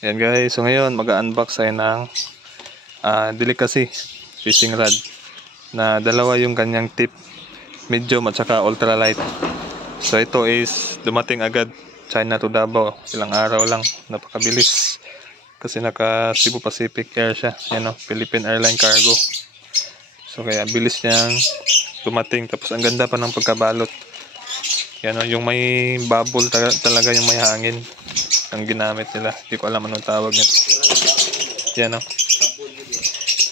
Ayan guys, so ngayon mag-unbox tayo ng Delicacy fishing rod na dalawa yung kanyang tip, medium at saka ultralight. So ito is dumating agad China to Davao, ilang araw lang, napakabilis kasi naka Cebu Pacific Air siya, yan o, Philippine Airline Cargo. So kaya bilis niyang dumating, tapos ang ganda pa ng pagkabalot. Yan o, yung may bubble talaga, yung may hangin ang ginamit nila. Hindi ko alam anong tawag nito. Yan o.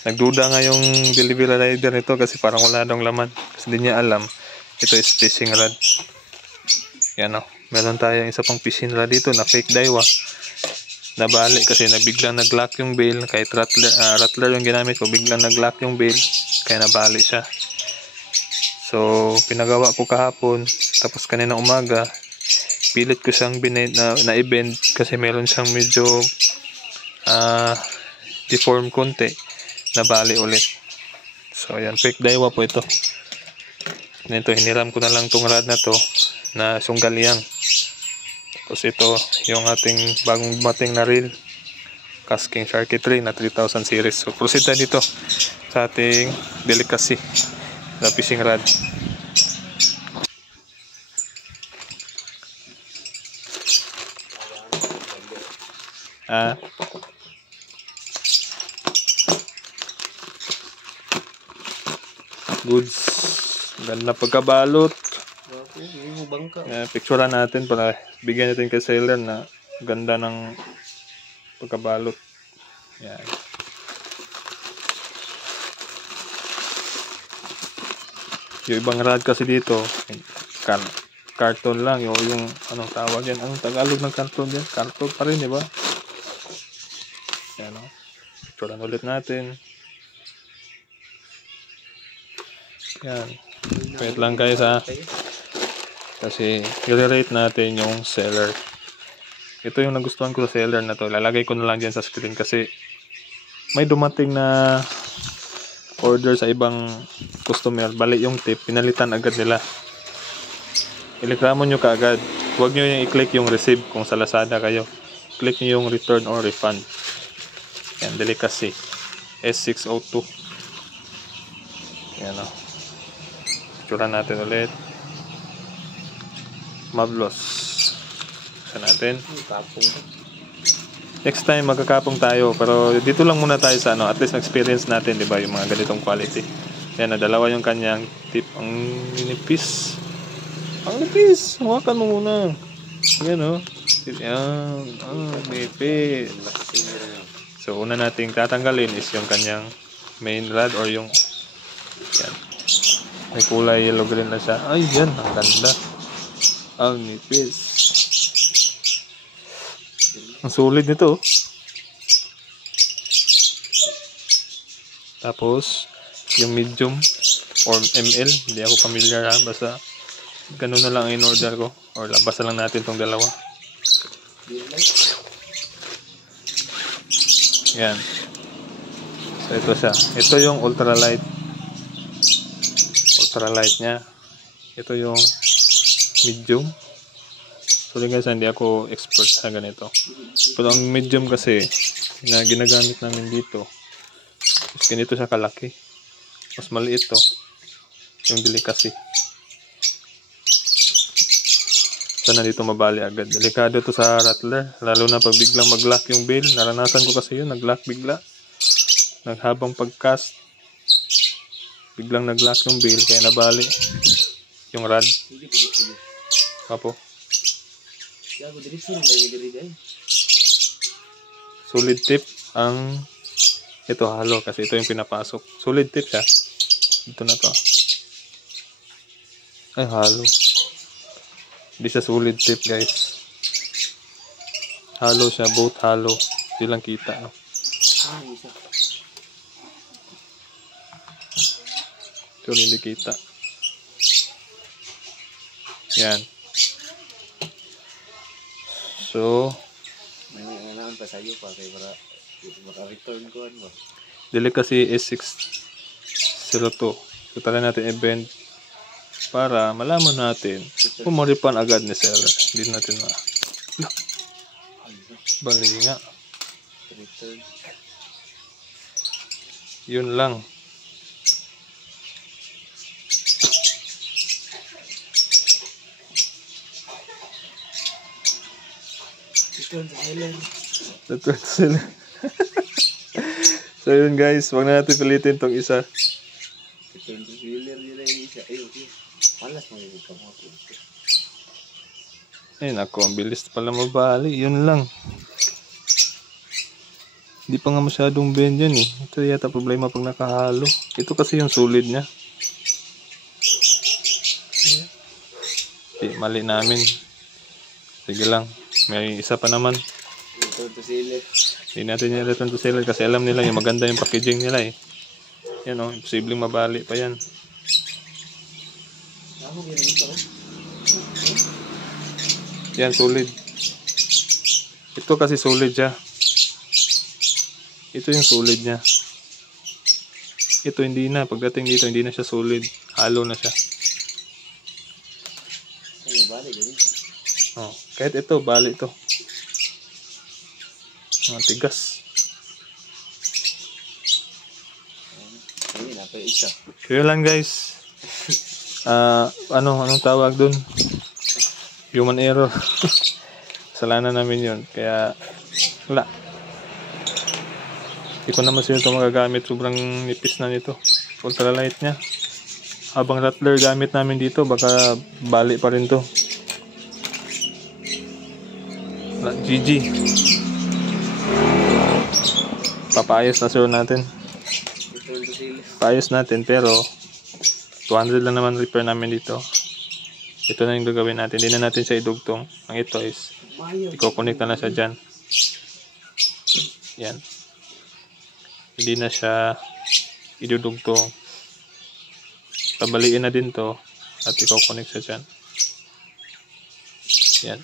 Nagduda nga yung delivery rider nito kasi parang wala daw laman. Kasi hindi niya alam. Ito is fishing rod. Yan o. Meron tayong isa pang fishing rod dito na fake Daiwa. Nabali kasi biglang nag-lock yung bail. Kahit rattler yung ginamit ko, biglang nag-lock yung bail. Kaya nabali siya. So, pinagawa ko kahapon. Tapos kanina umaga, pilit ko siyang na-bend kasi meron siyang medyo deform konti, nabali ulit. So ayan, fake Daiwa po ito. Nito, hiniram ko na lang tong rod na to na sunggaliang. Tapos ito yung ating bagong dumating na reel, Casking Sharky 3 na 3000 series. So proceed tayo dito sa ating Delicacy na fishing rod. Goods, ganda pagkabalot. Picturean natin para bigyan natin kay seller na ganda ng pagkabalot. Yan. Yung ibang rod kasi dito karton lang, yung anong tawag yan, anong Tagalog ng karton yan, karton pa rin, di ba? Yan o, picturean ulit natin. Yan, wait lang guys ha, kasi i-rate natin yung seller. Ito yung nagustuhan ko sa seller na to, lalagay ko na lang dyan sa screen kasi may dumating na order sa ibang customer, bali yung tip pinalitan agad nila. Ilikramo nyo kaagad, huwag nyo yung i-click yung receive kung sa Lazada kayo, click nyo yung return or refund. Yan, Delicacy S602. Yan o, picturean natin ulit. Mablos sa natin. Next time magkakapong tayo, pero dito lang muna tayo sa at least experience natin, di ba, yung mga ganitong quality. Yan na, dalawa yung kanyang tip. Ang nipis, ang nipis, hawakan mo muna. Yan o, yan, nipis. So una nating tatanggalin is yung kanyang main rod or yung yan, may kulay yellow green na siya. Ay yan, ang ganda, ang nipis. Ang sulit nito. Tapos yung medium or ML, hindi ako familiar ha, basta ganun na lang in order ko, or labas na lang natin tong dalawa. Yan, so ito siya, ito yung ultralight nya, ito yung medium. Sorry guys, hindi ako expert sa ganito, pero ang medium kasi na ginagamit namin dito is ganito siya kalaki. Mas maliit to, yung Delicacy. Sana dito mabali agad. Delikado to sa rattler, lalo na pag biglang mag-lock yung bail. Naranasan ko kasi yun, nag-lock bigla, naghabang pag-cast, biglang nag-lock yung bail kaya nabali yung rod. Kapo, solid tip ang ito, halo kasi ito yung pinapasok. Solid tip siya. Ito na to. Ay, halo. Hindi siya solid tip guys. Halo siya, both halo. Hindi lang kita. No? Ito hindi kita. Yan. So, may nanaan pa sa'yo pa kaya maka-return ko ano. Delicacy S602. So, tala natin i-bend para malaman natin kung maripan agad ni seller. Hindi natin bali nga. Return. Yun lang. Return to seller. Return to seller. So yun guys, wag na natin pilitin tong isa. Return to seller yun ay isa. Ay, okay. Malas magiging ka mga punto. Ay nako, ang bilis pala mabali. Yun lang. Hindi pa nga masyadong bend yan eh. Ito yata problema pag nakahalo. Ito kasi yung solid niya. Mali namin. Sige lang. May isa pa naman. Return to seller. Hindi natin yung return to seller kasi alam nila yung maganda yung packaging nila eh. Yan o, imposibleng mabali pa yan. Ako ganyan ito. Yan, solid. Ito kasi solid siya. Ito yung solid niya. Ito hindi na. Pagdating dito, hindi na siya solid. Halo na siya. Ay, balik ganyan. Oh, kahit ito, bali ito. Mga tigas. Ay, napa isa. Kaya lang guys. Anong tawag dun? Human error. Kasalanan namin yun. Kaya, wala. Hindi ko naman sila ito magagamit. Sobrang nipis na nito. Ultralight niya. Habang rattler gamit namin dito, baka bali pa rin to. Wala, GG. Papayos na sir natin. Return to seller. Paayos natin pero 200 lang naman repair namin dito. Ito na yung gagawin natin. Hindi na natin siya idugtong. Ang ito is i-connect na lang siya dyan. Yan. Hindi na siya idudugtong. Pabaliin na din to at i-connect siya dyan. Yan.